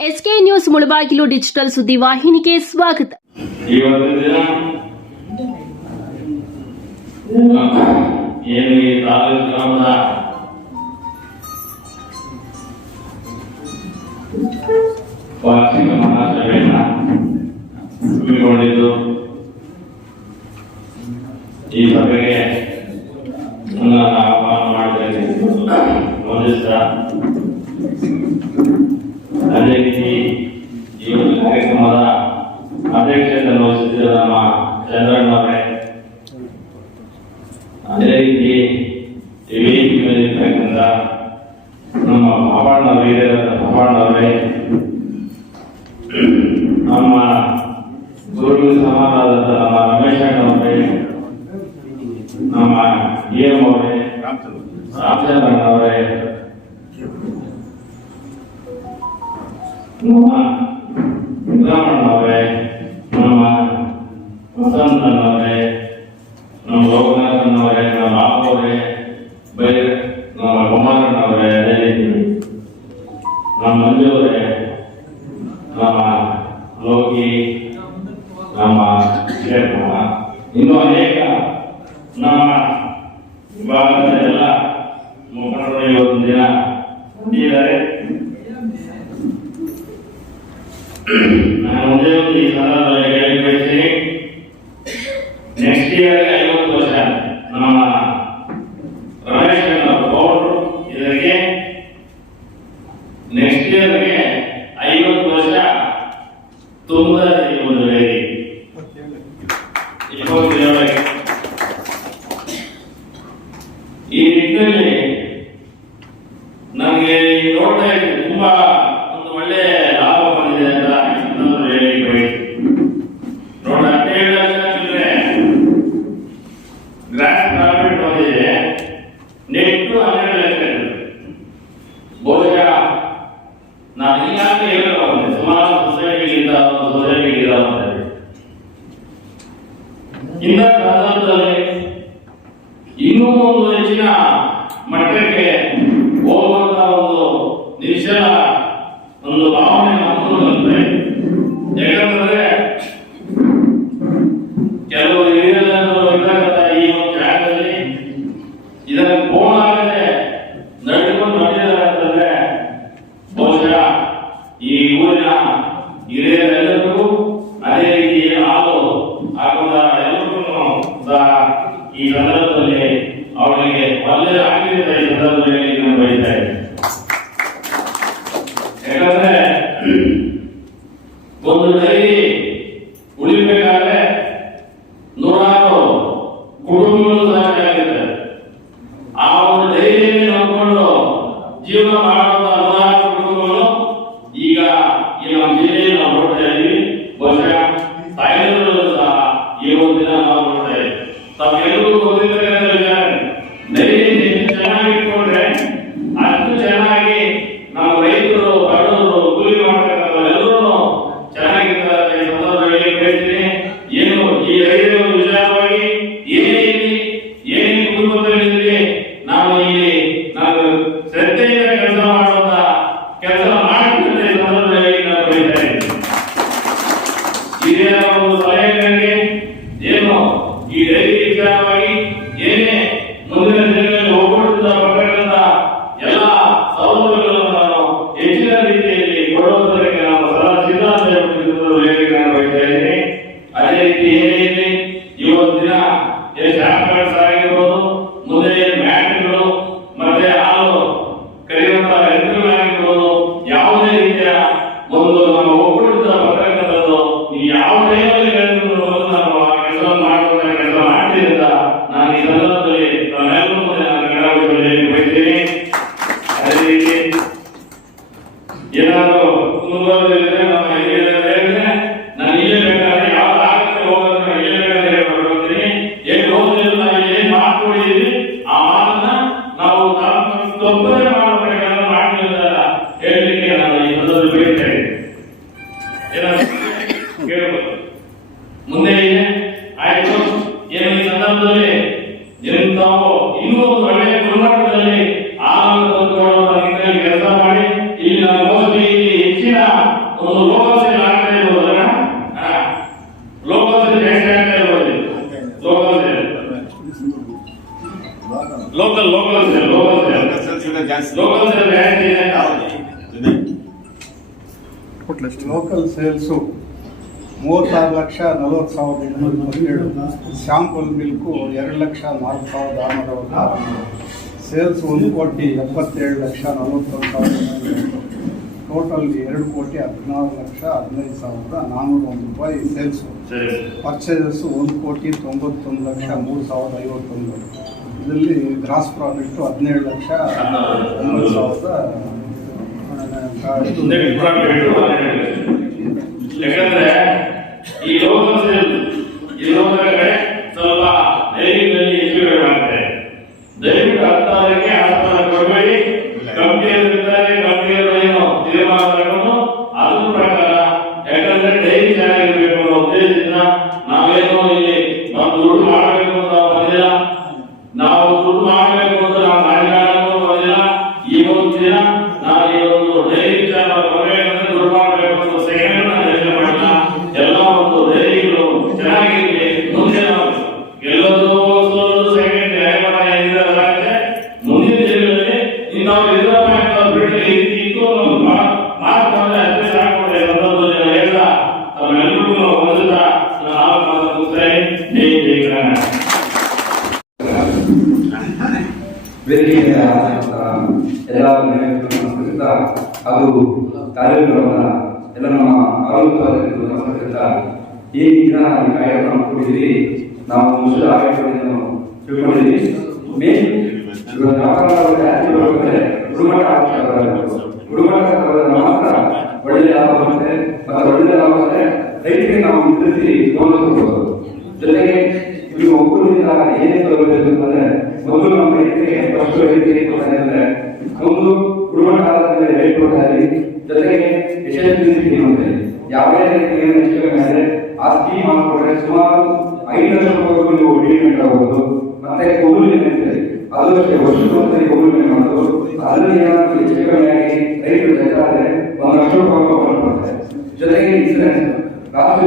SK news Mulbagilu digital सुद्दिवाहिनी के स्वागत पाठ ಗುರುವಿಗೆ ಸಮಾನವಾದಂಥ ನಮ್ಮ ರಮೇಶ್ ಅಣ್ಣವ್ರೆ ನಮ್ಮ ಎಂ ಅವರೇ ರಾಮಚಂದ್ರ ಅವರೇ, ನಮ್ಮ ಸಿದ್ದರಾಮಣ್ಣ ಅವರೇ, ನಮ್ಮ ವಸಂತ ಕ್ಷೇತ್ರ ಇನ್ನೂ ಅನೇಕ ನಮ್ಮ ವಿಭಾಗದ ಎಲ್ಲ ಮುಖಂಡರು ಇವತ್ತು ದಿನ ಬಂದಿದ್ದಾರೆ ನಾನು ಒಂದೇ ಒಂದು ಈ ಸಂದರ್ಭದಲ್ಲಿ ಹೇಳಿ ಬಯಸ್ತೀನಿ ನೆಕ್ಸ್ಟ್ ಇಯರ್ Juliana ಇನ್ನೂ ಒಂದು ಹೆಚ್ಚಿನ ಮಟ್ಟಕ್ಕೆ ಹೋಗುವಂತಹ ಒಂದು ನಿಶ್ಚಲ ಒಂದು ಭಾವನೆ ನಮ್ಮದಂತೆ ಯಾಕಂತಂದ್ರೆ ಕೆಲವು ಹಿರಿಯರ ಈ ಒಂದು ಜಾಗದಲ್ಲಿ ಇದನ್ನು വളരെ ആഗ്രഹമായി പ്രധാനമന്ത്രിയായിരിക്കണം വൈദ്യായിരുന്നു Then ಒಂದು ನಮ್ಮ ಒಕ್ಕೂಟದ ಪತ್ರಕರ್ತರು ಯಾವ ಟೈಮಲ್ಲಿ ಹೇಳಿದ್ರು ನಾವು ಕೆಲಸ ಮಾಡುವಂತ ಕೆಲಸ ನಾನು ಈ ನಾನು ಕನ್ನಡದಲ್ಲಿ ಬಯಸ್ತೀನಿ ಅದೇ ನಾನು ನಾನು ಇಲ್ಲೇ ಬೇಕಾದ್ರೆ ಯಾವ ಲೋಕಲ್ ಸೇಲ್ ಜಾಸ್ತಿ ಇದೆ ಲೋಕಲ್ ಸೇಲ್ಸು ಮೂವತ್ತಾರು ಲಕ್ಷ ನಲವತ್ತು ಸಾವಿರದ ಇನ್ನೂರ ಇಪ್ಪತ್ತೇಳು ಶಾಂಪಲ್ ಮಿಲ್ಕು ಎರಡು ಲಕ್ಷ ನಾಲ್ಕು ಸಾವಿರದ ಆರುನೂರ ಅರವತ್ತಾರು ಸೇಲ್ಸ್ ಒಂದು ಕೋಟಿ ಎಪ್ಪತ್ತೇಳು ಲಕ್ಷ ನಲವತ್ತೊಂದು ಸಾವಿರದ ಟೋಟಲ್ ಎರಡು ಕೋಟಿ ಹದಿನಾರು ಲಕ್ಷ ಹದಿನೈದು ಸಾವಿರದ ನಾನ್ನೂರ ಒಂದು ರೂಪಾಯಿ ಸೇಲ್ಸು. ಪರ್ಚೇಸಸ್ ಒಂದು ಕೋಟಿ ತೊಂಬತ್ತೊಂದು ಲಕ್ಷ ಮೂರು ಸಾವಿರದ ಐವತ್ತೊಂದು. ಇದರಲ್ಲಿ ಗ್ರಾಸ್ ಪ್ರಾಫಿಟ್ಟು ಹದಿನೇಳು ಲಕ್ಷ ಹನ್ನೊಂದು ಸಾವಿರದ ಯಾಕಂದ್ರೆ now ವೇದಿಕೆಯ ಎಲ್ಲ ನಮಸ್ಕರಿಸಿದ ಹಾಗೂ ಕಾರ್ಯಕ್ರಮದ ಎಲ್ಲ ನಮ್ಮ ಆರೋಗ್ಯವಾದ ನಮಸ್ಕರಿಸಿದ ಈ ನಾವು ಕಾರ್ಯಕ್ರಮವನ್ನು ತಿಳ್ಕೊಂಡಿದ್ದೀವಿ ಮೇನ್ ಮಾತ್ರ ಒಳ್ಳೆಯ ಬರುತ್ತೆ ಮತ್ತು ಒಳ್ಳೆಯ ಲಾಭ ರೈತರಿಗೆ ನಾವು ತಿಳಿಸಿ ತಗೊಂಡು ಜೊತೆಗೆ ಇದು ಒಬ್ಬರಿಂದ ಏನೇ ತೊಗೊಳ್ಬೇಕು ಅಂದ್ರೆ ಮೊದಲು ನಮ್ಮ ರೈತರಿಗೆ ಫಸ್ಟ್ ಹೇಳ್ತೀನಿ ಕೊಡ್ತಾರೆ ಒಂದು ಕುಟುಂಬ ಕಾಲದ ರೇಟ್ ಕೊಡ್ತಾರೆ ಜೊತೆಗೆ ಯಶಸ್ವಿ ಸ್ಕೀಮ್ ಯಾವುದೇ ರೀತಿಯ ಆದ್ರೆ ಆ ಸ್ಕೀಮ್ ಮಾಡ್ಕೊಂಡ್ರೆ ಸುಮಾರು ಐದು ಲಕ್ಷ ರೂಪಾಯಿ ನೀವು ಟ್ರೀಟ್ಮೆಂಟ್ ಆಗ್ಬೋದು ಮತ್ತೆ ಕೊಬ್ಬು ಇದೆ ಅದು ಅಷ್ಟೇ, ವರ್ಷಕ್ಕೊಂದ್ಸರಿ ಕೊಬ್ಬು ಮಾಡೋದು ಅದರಲ್ಲಿ ಏನಾದ್ರು ಹೆಚ್ಚು ಕಮ್ಮಿ ಆಗಿ ರೈತರು ಬೇಕಾದ್ರೆ ಒಂದು ಲಕ್ಷ ರೂಪಾಯಿ ಜೊತೆಗೆ ಇನ್ಸೂರೆನ್ಸ್ ರಾಷ್ಟ್ರ